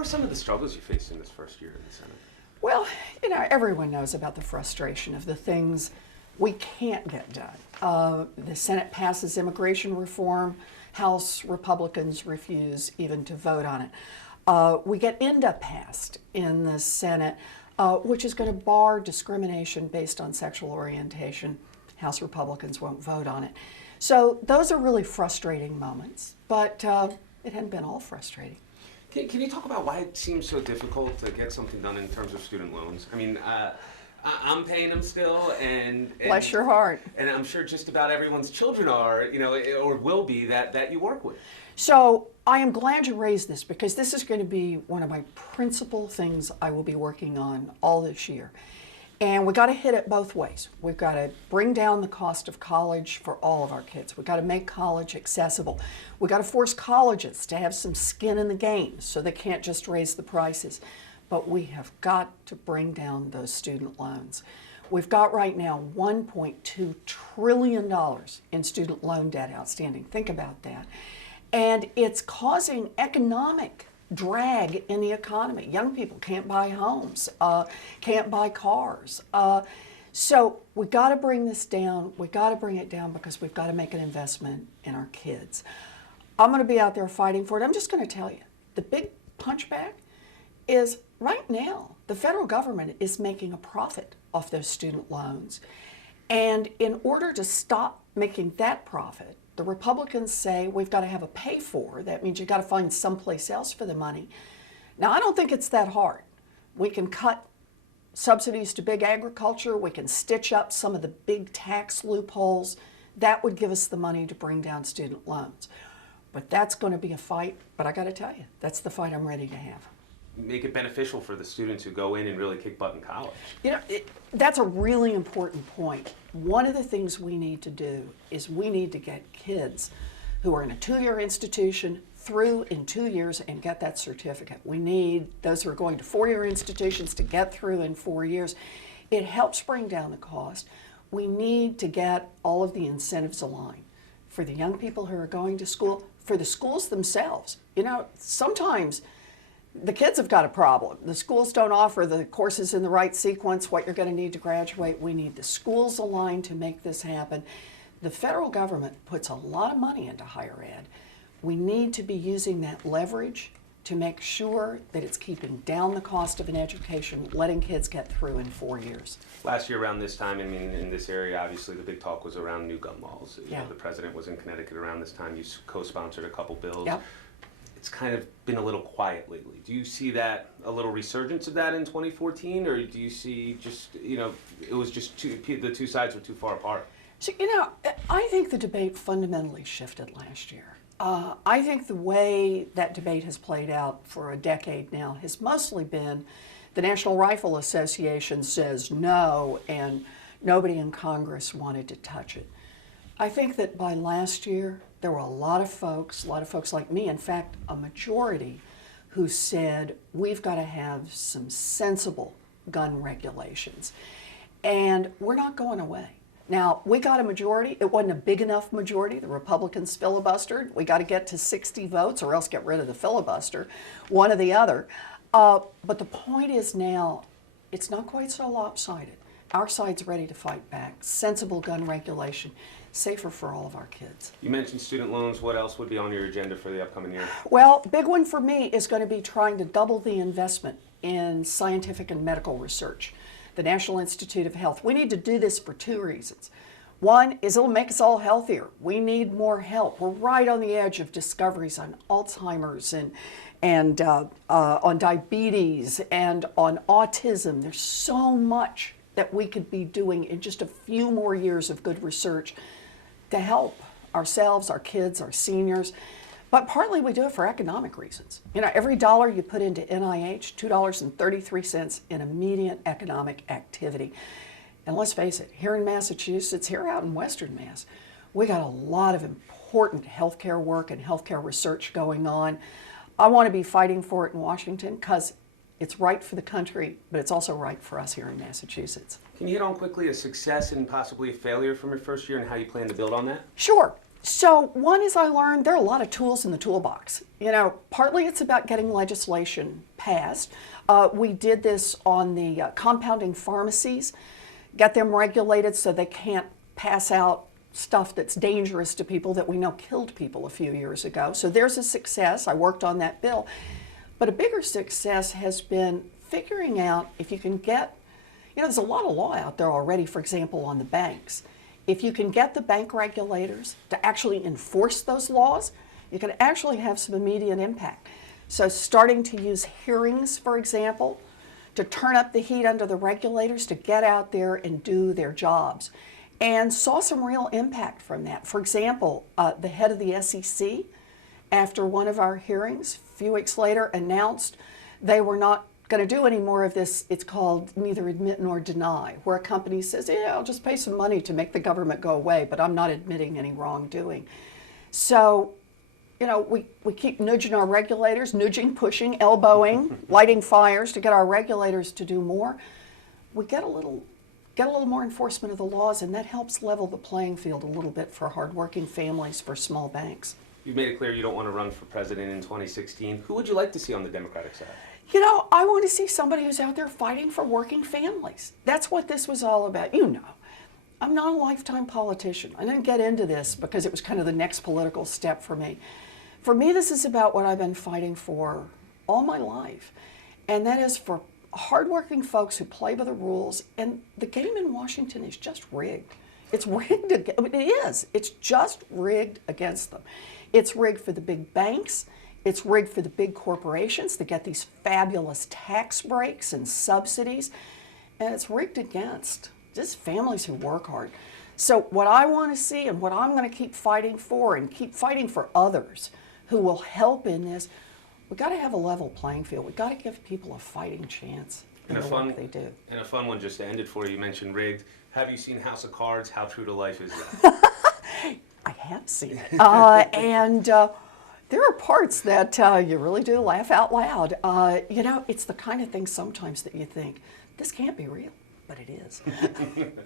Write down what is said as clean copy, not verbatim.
were some of the struggles you faced in this first year in the Senate? Well, everyone knows about the frustration of the things we can't get done. The Senate passes immigration reform. House Republicans refuse even to vote on it. We get INDA passed in the Senate, which is going to bar discrimination based on sexual orientation. House Republicans won't vote on it. So those are really frustrating moments, but it hadn't been all frustrating. Can you talk about why it seems so difficult to get something done in terms of student loans? I mean, I'm paying them still, and Bless your heart. And I'm sure just about everyone's children are, or will be that you work with. So I am glad you raised this, because this is going to be one of my principal things I will be working on all this year. And we got to hit it both ways. We've got to bring down the cost of college for all of our kids. We've got to make college accessible. We've got to force colleges to have some skin in the game so they can't just raise the prices. But we have got to bring down those student loans. We've got right now $1.2 trillion in student loan debt outstanding. Think about that. And it's causing economic drag in the economy. Young people can't buy homes, can't buy cars. So we've got to bring this down. We've got to bring it down because we've got to make an investment in our kids. I'm going to be out there fighting for it. I'm just going to tell you, the big punchback is right now, the federal government is making a profit off those student loans. And in order to stop making that profit, the Republicans say we've got to have a pay for. That means you've got to find someplace else for the money. Now, I don't think it's that hard. We can cut subsidies to big agriculture. We can stitch up some of the big tax loopholes. That would give us the money to bring down student loans. But that's going to be a fight. But I got to tell you, that's the fight I'm ready to have. Make it beneficial for the students who go in and really kick butt in college. That's a really important point. One of the things we need to do is we need to get kids who are in a 2-year institution through in 2 years and get that certificate. We need those who are going to 4-year institutions to get through in 4 years. It helps bring down the cost. We need to get all of the incentives aligned for the young people who are going to school, for the schools themselves. Sometimes the kids have got a problem. The schools don't offer the courses in the right sequence, what you're going to need to graduate. We need the schools aligned to make this happen. The federal government puts a lot of money into higher ed. We need to be using that leverage to make sure that it's keeping down the cost of an education, letting kids get through in 4 years. Last year around this time, in this area, obviously the big talk was around new gun laws. The president was in Connecticut around this time. You co-sponsored a couple bills. Yep. It's kind of been a little quiet lately. Do you see that, a little resurgence of that in 2014, or do you see just, it was just the two sides were too far apart? So, I think the debate fundamentally shifted last year. I think the way that debate has played out for a decade now has mostly been the National Rifle Association says no, and nobody in Congress wanted to touch it. I think that by last year, there were a lot of folks like me, in fact, a majority, who said we've got to have some sensible gun regulations. And we're not going away. Now, we got a majority. It wasn't a big enough majority. The Republicans filibustered. We got to get to 60 votes or else get rid of the filibuster, one or the other. But the point is now, it's not quite so lopsided. Our side's ready to fight back. Sensible gun regulation, safer for all of our kids. You mentioned student loans. What else would be on your agenda for the upcoming year? Well, big one for me is going to be trying to double the investment in scientific and medical research. The National Institute of Health. We need to do this for 2 reasons. One is it'll make us all healthier. We need more help. We're right on the edge of discoveries on Alzheimer's and on diabetes and on autism. There's so much that we could be doing in just a few more years of good research to help ourselves, our kids, our seniors. But partly we do it for economic reasons. Every dollar you put into NIH, $2.33 in immediate economic activity. And let's face it, here in Massachusetts, here out in Western Mass, we got a lot of important healthcare work and healthcare research going on. I want to be fighting for it in Washington because it's right for the country, but it's also right for us here in Massachusetts. Can you hit on quickly a success and possibly a failure from your first year and how you plan to build on that? Sure. So one is I learned there are a lot of tools in the toolbox. You know, partly it's about getting legislation passed. We did this on the compounding pharmacies, get them regulated so they can't pass out stuff that's dangerous to people that we know killed people a few years ago. So there's a success. I worked on that bill. But a bigger success has been figuring out if you can get, you know, there's a lot of law out there already, for example, on the banks. If you can get the bank regulators to actually enforce those laws, you can actually have some immediate impact. So starting to use hearings, for example, to turn up the heat under the regulators to get out there and do their jobs. And saw some real impact from that. For example, the head of the SEC, after one of our hearings, a few weeks later, announced they were not going to do any more of this. It's called neither admit nor deny, where a company says, yeah, I'll just pay some money to make the government go away, but I'm not admitting any wrongdoing. So, you know, we keep nudging our regulators, nudging, pushing, elbowing, lighting fires to get our regulators to do more. We get a little more enforcement of the laws, and that helps level the playing field a little bit for hardworking families, for small banks. You've made it clear you don't want to run for president in 2016. Who would you like to see on the Democratic side? You know, I want to see somebody who's out there fighting for working families. That's what this was all about. You know, I'm not a lifetime politician. I didn't get into this because it was kind of the next political step for me. For me, this is about what I've been fighting for all my life, and that is for hardworking folks who play by the rules. And the game in Washington is just rigged. It's rigged. It is. It's just rigged against them. It's rigged for the big banks. It's rigged for the big corporations to get these fabulous tax breaks and subsidies. And it's rigged against just families who work hard. So what I want to see and what I'm going to keep fighting for and keep fighting for others who will help in this, we've got to have a level playing field. We've got to give people a fighting chance in the work they do. And a fun one just to end it for you. You mentioned rigged. Have you seen House of Cards? How true to life is that? I have seen it. And there are parts that you really do laugh out loud. You know, it's the kind of thing sometimes that you think, this can't be real, but it is.